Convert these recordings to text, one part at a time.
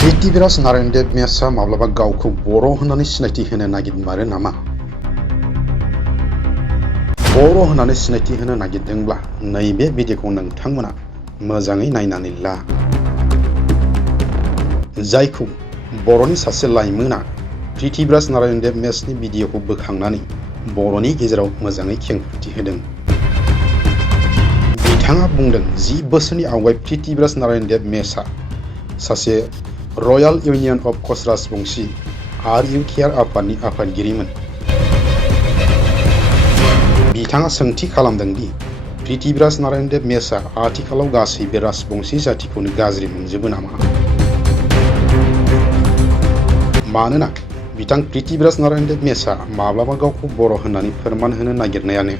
पृथ्वीराज नारायण देव मेसआ माब्लाबा गावखौ बर' होननानै सिनायथि होनो नागिरमारो नामा? बर' होननानै सिनायथि होनो नागिरदोंब्ला नैबे भिडिअखौ नोंथांमोना मोजाङै नायनानै ला। जायखौ बर'नि सासे लाइमोना पृथ्वीराज नारायण देव मेसनि भिडिअखौ बोखांनानै बर'नि गेजेराव मोजाङै खेंफोरथि होदों। बिथाङा बुंदों 10 बोसोरनि आवगाय पृथ्वीराज नारायण देव मेसआ सासे रयेल इउनियन अफ कच राजबंशी RUKR आफादनि आफादगिरिमोन। बिथाङा सोंथि खालामदों दि पृथ्वीराज नारायण देव मेसआ आथिखालाव गासैबो राजबंशी जातिखौनो गाज्रि मोनजोबो नामा? मानोना बिथां पृथ्वीराज नारायण देव मेसआ माब्लाबा गावखौ बर' होननानै फोरमान होनो नागिरनायानो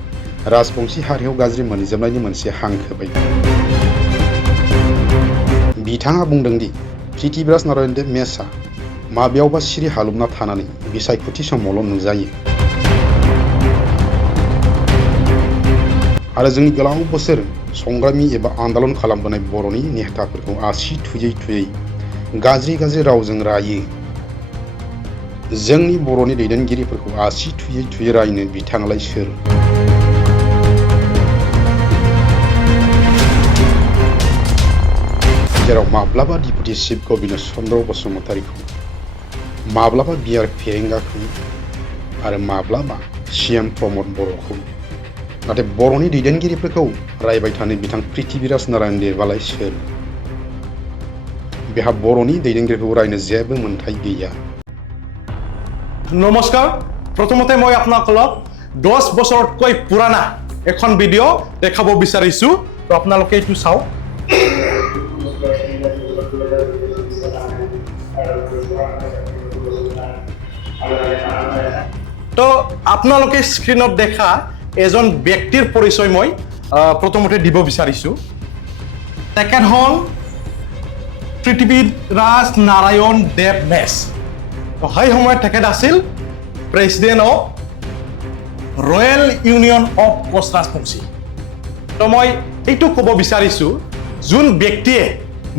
राजबंशी हारियाव गाज्रि मोनजोबनायनि मोनसे हांखो बायदि। बिथाङा बुंदों दि पृथ्वीराज नारायण देव मेसआ माबेयावबा सिरि हालुमना थानानै बिसायख'थि समावल' नुजायो आरो जोंनि गोलाव बोसोर संग्रामि एबा आन्दालन खालामबोनाय बर'नि नेताफोरखौ आसि थुयै थुयै गाज्रि रावजों रायो। जोंनि बर'नि दैदेनगिरिफोरखौ आसि थुयै थुयै रायनो बिथाङालाय सोर? जेराव माब्लाबा डिपुटि चिफ गबिन्द चन्द्र बसुमतारीखौ, माब्लाबा बिआर फेरेंगाखौ आरो माब्लाबा CM प्रमद बर'खौ, नाथाय बर'नि दैदेनगिरिफोरखौ रायबाय थानो बिथां पृथ्वीराज नारायण देवआलाय सोर? बेहा बर'नि दैदेनगिरिखौ रायनो जेबो मोन्थाय गैया। নমস্কাৰ প্ৰথমতে মই আপোনালোকক 10 বছৰতকৈ পুৰাণা এখন ভিডিঅ' দেখাব বিচাৰিছো তো আপোনালোকে এইটো চাওক। তো আপোনালোকে স্ক্ৰীনত দেখা এজন ব্যক্তিৰ পৰিচয় মই প্ৰথমতে দিব বিচাৰিছো। তেখেত হ'ল পৃথ্वीराज नारायण देव मेस। তো সেই সময়ত তেখেত আছিল president of royal union of কচ ৰাজবংশী। তো মই এইটো ক'ব বিচাৰিছো যোন ব্যক্তিয়ে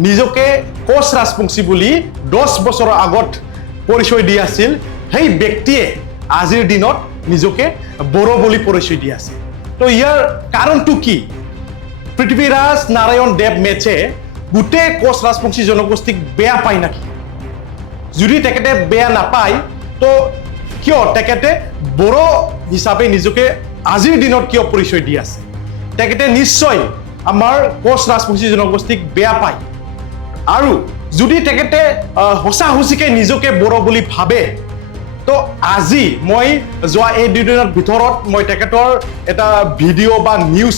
নিজকে কচ ৰাজবংশী বুলি 10 বছৰৰ আগত পৰিচয় দি আছিল সেই ব্যক্তিয়ে আজিৰ দিনত নিজকে বড়ো বুলি পৰিচয় দি আছে। তো ইয়াৰ কাৰণটো কি? পৃথ্वीराज नारायण देव মেছে গোটেই কচ ৰাজবংশী জনগোষ্ঠীক বেয়া পায় নাকি? যদি তেখেতে বেয়া নাপায় তো কিয় তেখেতে বড়ো হিচাপে নিজকে আজিৰ দিনত কিয় পৰিচয় দি আছে? তেখেতে নিশ্চয় আমাৰ কচ ৰাজবংশী জনগোষ্ঠীক বেয়া পায়। আৰু যদি তেখেতে সঁচা সঁচিকে নিজকে বড়ো বুলি ভাবে তো আজি মই যোৱা এই দুদিনৰ ভিতৰত মই তেখেতৰ এটা ভিডিঅ' বা নিউজ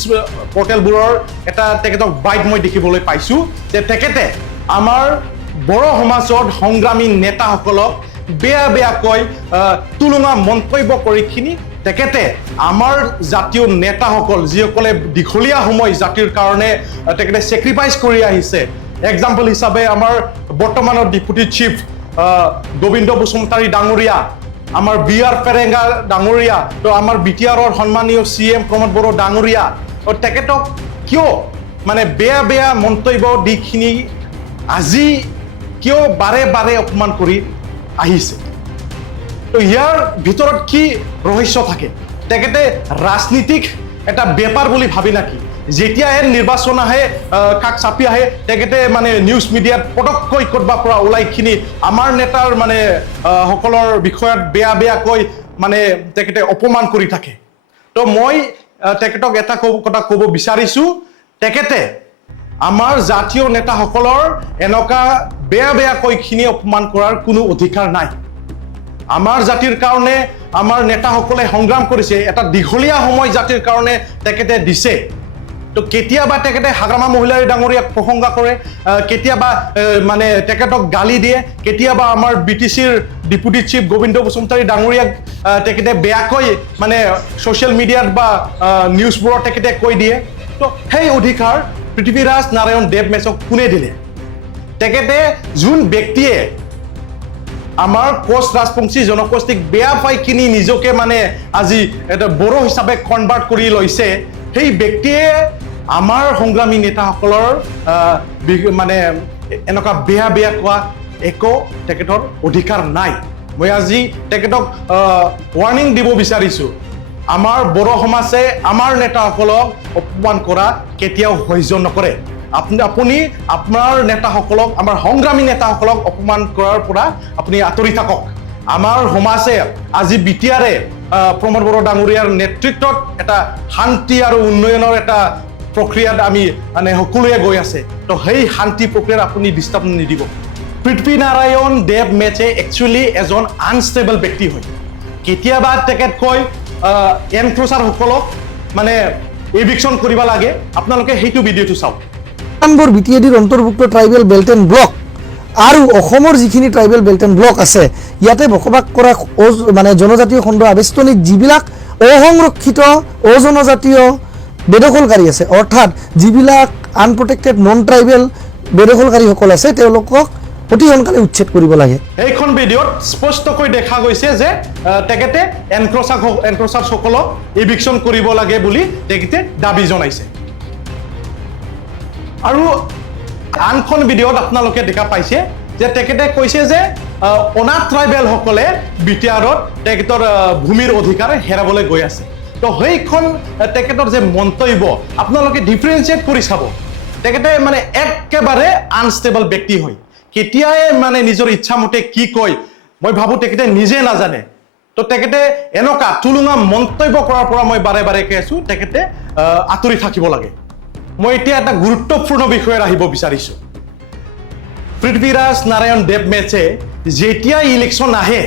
পৰ্টেলবোৰৰ এটা তেখেতক বাইট মই দেখিবলৈ পাইছোঁ যে তেখেতে আমাৰ বড়ো সমাজৰ সংগ্ৰামী নেতাসকলক বেয়াকৈ তুলনা মন্তব্য কৰিখিনি তেখেতে আমাৰ জাতীয় নেতাসকল যিসকলে দীঘলীয়া সময় জাতিৰ কাৰণে তেখেতে চেক্ৰিফাইচ কৰি আহিছে। এক্সাম্পল হিচাপে আমাৰ বৰ্তমানৰ ডিপুটি চিফ গোবিন্দ বসুমতাৰী ডাঙৰীয়া, আমাৰ বিআৰ ফেৰেংগা ডাঙৰীয়া, তো আমাৰ BTRৰ সন্মানীয় CM প্ৰমোদ বড়ো ডাঙৰীয়া, তেখেতক কিয় মানে বেয়া মন্তব্য দিখিনি আজি কিয় বাৰে অপমান কৰি আহিছে? তো ইয়াৰ ভিতৰত কি ৰহস্য থাকে? তেখেতে ৰাজনীতিক এটা বেপাৰ বুলি ভাবি নাকি যেতিয়াহে নিৰ্বাচন আহে কাক চাপি আহে তেখেতে মানে নিউজ মিডিয়াত পটককৈ ক'ৰবাৰ পৰা ওলাইখিনি আমাৰ নেতাৰ মানে সকলৰ বিষয়ত বেয়াকৈ মানে তেখেতে অপমান কৰি থাকে। তো মই তেখেতক এটা কথা ক'ব বিচাৰিছোঁ, তেখেতে আমাৰ জাতীয় নেতাসকলৰ এনেকুৱা বেয়াকৈখিনি অপমান কৰাৰ কোনো অধিকাৰ নাই। আমাৰ জাতিৰ কাৰণে আমাৰ নেতাসকলে সংগ্ৰাম কৰিছে, এটা দীঘলীয়া সময় জাতিৰ কাৰণে তেখেতে দিছে। তো কেতিয়াবা তেখেতে হাগ্ৰামা মহিলাৰী ডাঙৰীয়াক প্ৰশংসা কৰে, কেতিয়াবা মানে তেখেতক গালি দিয়ে, কেতিয়াবা আমাৰ BTCৰ ডিপুটি চিফ গোবিন্দ বসুমতাৰী ডাঙৰীয়াক তেখেতে বেয়াকৈ মানে ছ'চিয়েল মিডিয়াত বা নিউজবোৰত তেখেতে কৈ দিয়ে। তো সেই অধিকাৰ পৃথ্वीराज नारायण देव মেছক কোনে দিলে? তেখেতে যোন ব্যক্তিয়ে আমাৰ কোচ ৰাজবংশী জনগোষ্ঠীক বেয়া পাই কিনি নিজকে মানে আজি এটা বড়ো হিচাপে কনভাৰ্ট কৰি লৈছে, সেই ব্যক্তিয়ে আমাৰ সংগ্ৰামী নেতাসকলৰ মানে এনেকুৱা বেয়া কোৱা একো তেখেতৰ অধিকাৰ নাই মই আজি তেখেতক ৱাৰ্ণিং দিব বিচাৰিছোঁ আমাৰ বড়ো সমাজে আমাৰ নেতাসকলক অপমান কৰা কেতিয়াও সহ্য নকৰে আপুনি আপোনাৰ নেতাসকলক আমাৰ সংগ্ৰামী নেতাসকলক অপমান কৰাৰ পৰা আপুনি আঁতৰি থাকক আমাৰ সমাজে আজি বিটিআৰে প্ৰমোদ বড়ো ডাঙৰীয়াৰ নেতৃত্বত এটা শান্তি আৰু উন্নয়নৰ এটা প্ৰক্ৰিয়াত আমি মানে সকলোৱে গৈ আছে তো সেই শান্তি প্ৰক্ৰিয়াত আপুনি ডিষ্টাৰ্ব নিদিব পৃথ্বীনাৰায়ণ দেৱ মেছে একচুৱেলি এজন আনষ্টেবল ব্যক্তি হয় কেতিয়াবা তেখেত কয় এনক্ৰোচাৰসকলক মানে এভিকশ্যন কৰিব লাগে আপোনালোকে সেইটো ভিডিঅ'টো চাওক নম্বৰ বিটিএডিৰ অন্তৰ্ভুক্ত tribal belt end block R অসমৰ যিখিনি ট্ৰাইবেল বেল্ট এন্ড ব্লক আছে ইয়াতে বসবাস কৰা মানে জনজাতীয় খণ্ড আবেষ্টনিক যিবিলাক অসংৰক্ষিত অজনজাতীয় বেদখলকাৰী আছে অৰ্থাৎ যিবিলাক আনপ্ৰটেক্টেড নন ট্ৰাইবেল বেদখলকাৰীসকল আছে তেওঁলোকক অতি সোনকালে উচ্ছেদ কৰিব লাগে এইখন ভিডিঅ'ত স্পষ্টকৈ দেখা গৈছে যে তেখেতে এনক্ৰোচাৰসকলক এভিকশ্যন কৰিব লাগে বুলি তেখেতে দাবী জনাইছে আৰু আনখন ভিডিঅ'ত আপোনালোকে দেখা পাইছে যে তেখেতে কৈছে যে অনাথ ট্ৰাইবেলসকলে বিটিআৰত তেখেতৰ ভূমিৰ অধিকাৰ হেৰাবলৈ গৈ আছে তো সেইখন তেখেতৰ যে মন্তব্য আপোনালোকে ডিফাৰেঞ্চিয়েট কৰি চাব তেখেতে মানে একেবাৰে আনষ্টেবল ব্যক্তি হয় কেতিয়াই মানে নিজৰ ইচ্ছামতে কি কয় মই ভাবোঁ তেখেতে নিজে নাজানে তো তেখেতে এনেকুৱা তুলুঙা মন্তব্য কৰাৰ পৰা মই বাৰে বাৰে কৈ আছোঁ তেখেতে আঁতৰি থাকিব লাগে মই এতিয়া এটা গুৰুত্বপূৰ্ণ বিষয়ত আহিব বিচাৰিছোঁ পৃথ্বীৰাজ নাৰায়ণ দেৱ মেছে যেতিয়া ইলেকশ্যন আহে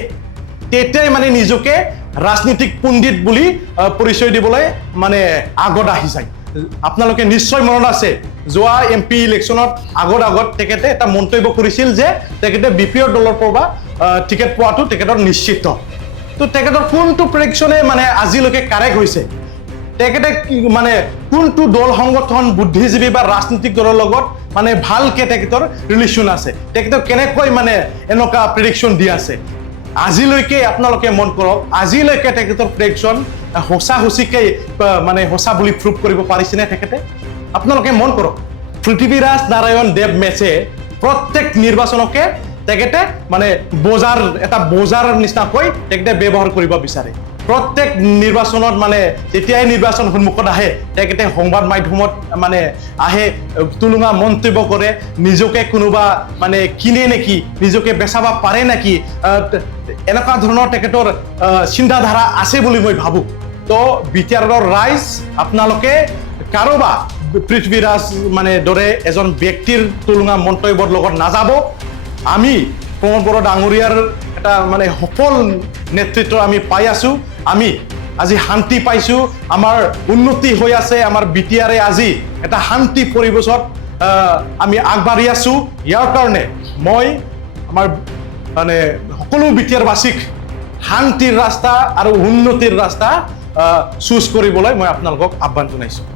তেতিয়াই মানে নিজকে ৰাজনীতিক পণ্ডিত বুলি পৰিচয় দিবলৈ মানে আগত আহি যায় আপোনালোকে নিশ্চয় মনত আছে যোৱা এমপি ইলেকশ্যনত আগত তেখেতে এটা মন্তব্য কৰিছিল যে তেখেতে বিপিঅ' দলৰ পৰা টিকেট পোৱাটো তেখেতৰ নিশ্চিত তো তেখেতৰ কোনটো প্ৰেডিকশ্যনে মানে আজিলৈকে কাৰেক্ট হৈছে তেখেতে মানে কোনটো দল সংগঠন বুদ্ধিজীৱী বা ৰাজনীতিক দলৰ লগত মানে ভালকে তেখেতৰ ৰিলেশ্যন আছে তেখেতে কেনেকৈ মানে এনেকুৱা প্ৰেডিকশ্যন দি আছে আজিলৈকে আপোনালোকে মন কৰক আজিলৈকে তেখেতৰ প্ৰেডিকশ্যন সঁচাকৈ মানে সঁচা বুলি প্ৰুভ কৰিব পাৰিছেনে তেখেতে আপোনালোকে মন কৰক পৃথ্বীৰাজ নাৰায়ণ দেৱ মেছে প্ৰত্যেক নিৰ্বাচনকে তেখেতে মানে এটা বজাৰ নিচিনাকৈ তেখেতে ব্যৱহাৰ কৰিব বিচাৰে প্ৰত্যেক নিৰ্বাচনত মানে যেতিয়াই নিৰ্বাচন সন্মুখত আহে তেখেতে সংবাদ মাধ্যমত মানে আহে তুলুঙা মন্তব্য কৰে নিজকে কোনোবা মানে কিনে নেকি নিজকে বেচাব পাৰে নেকি এনেকুৱা ধৰণৰ তেখেতৰ চিন্তাধাৰা আছে বুলি মই ভাবোঁ তো বিটিআৰৰ ৰাইজ আপোনালোকে কাৰোবা পৃথ্বীৰাজ মানে দৰে এজন ব্যক্তিৰ তুলুঙা মন্তব্যৰ লগত নাযাব আমি প্ৰমোদ বড়ো ডাঙৰীয়াৰ এটা মানে সফল নেতৃত্ব আমি পাই আছোঁ আমি আজি শান্তি পাইছোঁ আমাৰ উন্নতি হৈ আছে আমাৰ বিটিআৰে আজি এটা শান্তি পৰিৱেশত আমি আগবাঢ়ি আছোঁ ইয়াৰ কাৰণে মই আমাৰ মানে সকলো বিটিআৰবাসীক শান্তিৰ ৰাস্তা আৰু উন্নতিৰ ৰাস্তা চুজ কৰিবলৈ মই আপোনালোকক আহ্বান জনাইছোঁ